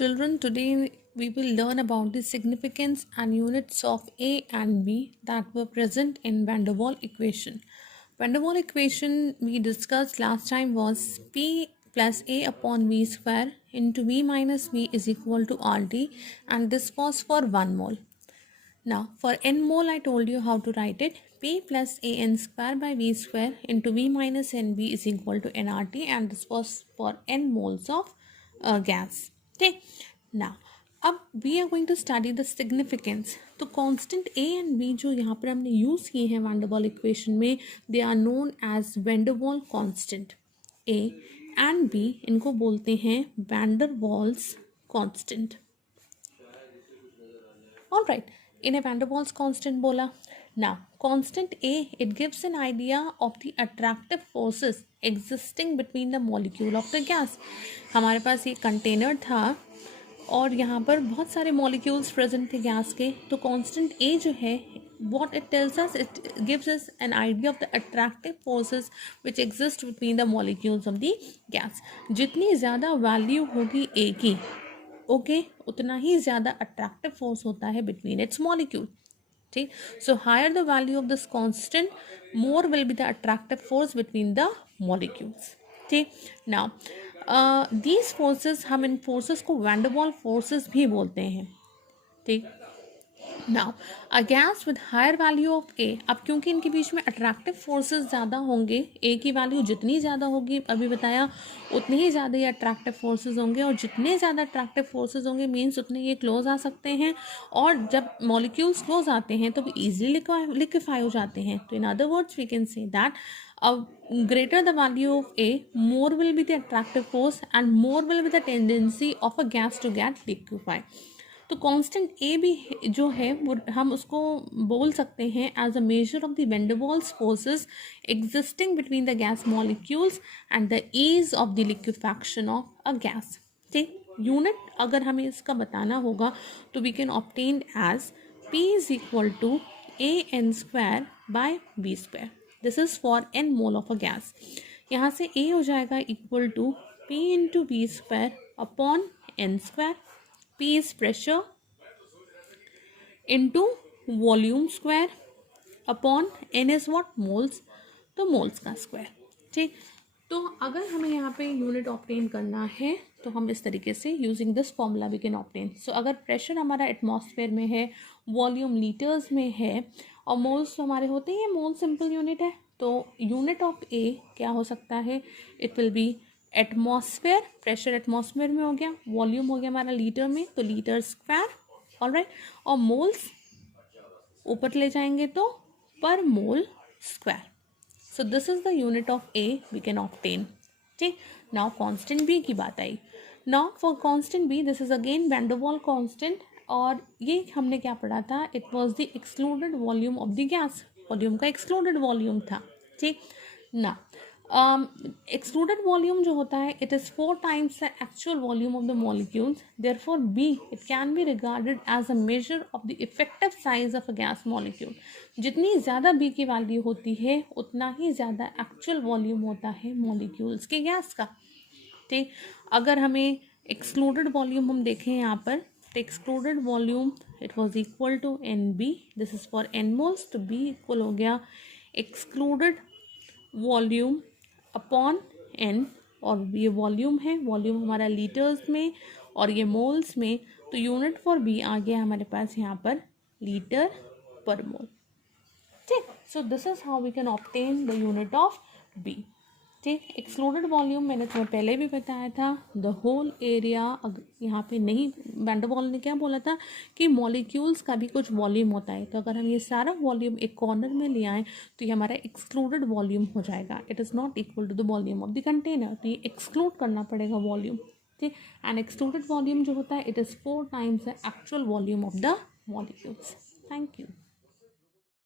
Children, today we will learn about the significance and units of A and B that were present in Van der Waals equation. Van der Waals equation we discussed last time was P plus A upon V square into V minus V is equal to RT, and this was for 1 mole. Now for n mole I told you how to write it. P plus AN square by V square into V minus NV is equal to nRT, and this was for n moles of gas. Okay. Now अब we are going to study the significance. तो constant A and B जो यहाँ पर हमने use किए हैं van der Waals equation में, they are known as van der Waals constant. A and B इनको बोलते हैं van der Waals constant. Alright, इन्हें वैन डर वाल्स कांस्टेंट बोला. Now, constant A, it gives an idea of the attractive forces existing between the molecule of the gas. हमारे पास ये container था और यहाँ पर बहुत सारे मॉलिक्यूल्स प्रेजेंट थे गैस के. तो कांस्टेंट A जो है, what it tells us, it gives us an idea of the attractive forces which exist between the molecules of the gas. जितनी ज़्यादा वैल्यू होगी A की, ओके, उतना ही ज़्यादा अट्रैक्टिव फोर्स होता है बिटवीन इट्स मॉलिक्यूल. ठीक, so higher the value of this constant, more will be the attractive force between the molecules. ठीक, नाउ दीज फोर्सेस, हम इन फोर्सेस को वैन डर वाल्स फोर्सेस भी बोलते हैं. ठीक, now a gas with higher value of a, अब क्योंकि इनके बीच में अट्रैक्टिव फोर्सेस ज़्यादा होंगे, ए की वैल्यू जितनी ज़्यादा होगी अभी बताया उतने ही ज़्यादा ये अट्रैक्टिव फोर्सेस होंगे, और जितने ज़्यादा अट्रैक्टिव फोर्सेस होंगे मीन्स उतने ये क्लोज आ सकते हैं, और जब मॉलिक्यूल्स क्लोज आते हैं तो वो ईजिली लिक्विफाई हो जाते हैं. तो in other words we can say that greater the value of A, more will be the attractive force and more will be the tendency of a gas to get liquefied. तो constant A भी जो है वो हम उसको बोल सकते हैं as a measure of the van der Waals forces existing between the gas molecules and the ease of the liquefaction of a gas. ठीक, यूनिट अगर हमें इसका बताना होगा तो we can obtain as P is equal to AN square by V square. This is for n mole of a gas. यहाँ से A हो जाएगा equal to P into V square upon n square. P is pressure into volume square upon N is what? moles. तो moles का square. ठीक, तो अगर हमें यहाँ पे यूनिट ऑब्टेन करना है तो हम इस तरीके से using this formula we can obtain. So अगर प्रेशर हमारा एटमॉस्फेयर में है, वॉल्यूम लीटर्स में है, और मोल्स तो हमारे होते हैं, मोल सिंपल यूनिट है, तो यूनिट ऑफ ए क्या हो सकता है? It will be atmosphere, pressure atmosphere में हो गया, वॉल्यूम हो गया हमारा लीटर में, तो लीटर स्क्वायर. ऑलराइट, और मोल्स ऊपर ले जाएंगे तो पर mole square. So this is the unit of a we can obtain. ठीक, नाउ कांस्टेंट बी की बात आई. Now for constant b, this is again van der Waals constant, और ये हमने क्या पढ़ा था? It was the excluded volume of the gas. Volume का एक्सक्लूडेड वॉल्यूम था. ठीक, ना excluded volume जो होता है, it is 4 times the actual volume of the molecules. Therefore B, it can be regarded as a measure of the effective size of a gas molecule. जितनी ज़्यादा B की value होती है उतना ही ज़्यादा एक्चुअल वॉल्यूम होता है मॉलिक्यूल्स के गैस का. ठीक, अगर हमें एक्सक्लूडेड वॉल्यूम हम देखें यहाँ पर, तो excluded volume it was equal to NB. This is for n moles. तो B इक्वल हो गया एक्सक्लूडेड वॉल्यूम अपॉन n, और ये वॉल्यूम है, वॉल्यूम हमारा लीटर्स में और ये मोल्स में. तो यूनिट फॉर बी आ गया हमारे पास यहाँ पर लीटर पर मोल. ठीक, so this is how we can obtain the unit of B. ठीक, एक्सक्लूडेड वॉल्यूम मैंने तुम्हें पहले भी बताया था, द होल एरिया. यहाँ पे नहीं, वैन डर वाल्स ने क्या बोला था कि मॉलिक्यूल्स का भी कुछ वॉल्यूम होता है. तो अगर हम ये सारा वॉल्यूम एक कॉर्नर में ले आएँ तो ये हमारा एक्सक्लूडेड वॉल्यूम हो जाएगा. It is not equal to the volume of the container. तो ये एक्सक्लूड करना पड़ेगा वॉल्यूम. ठीक, एंड एक्सक्लूडेड वॉल्यूम जो होता है, it is 4 times the actual volume of the molecules. Thank you.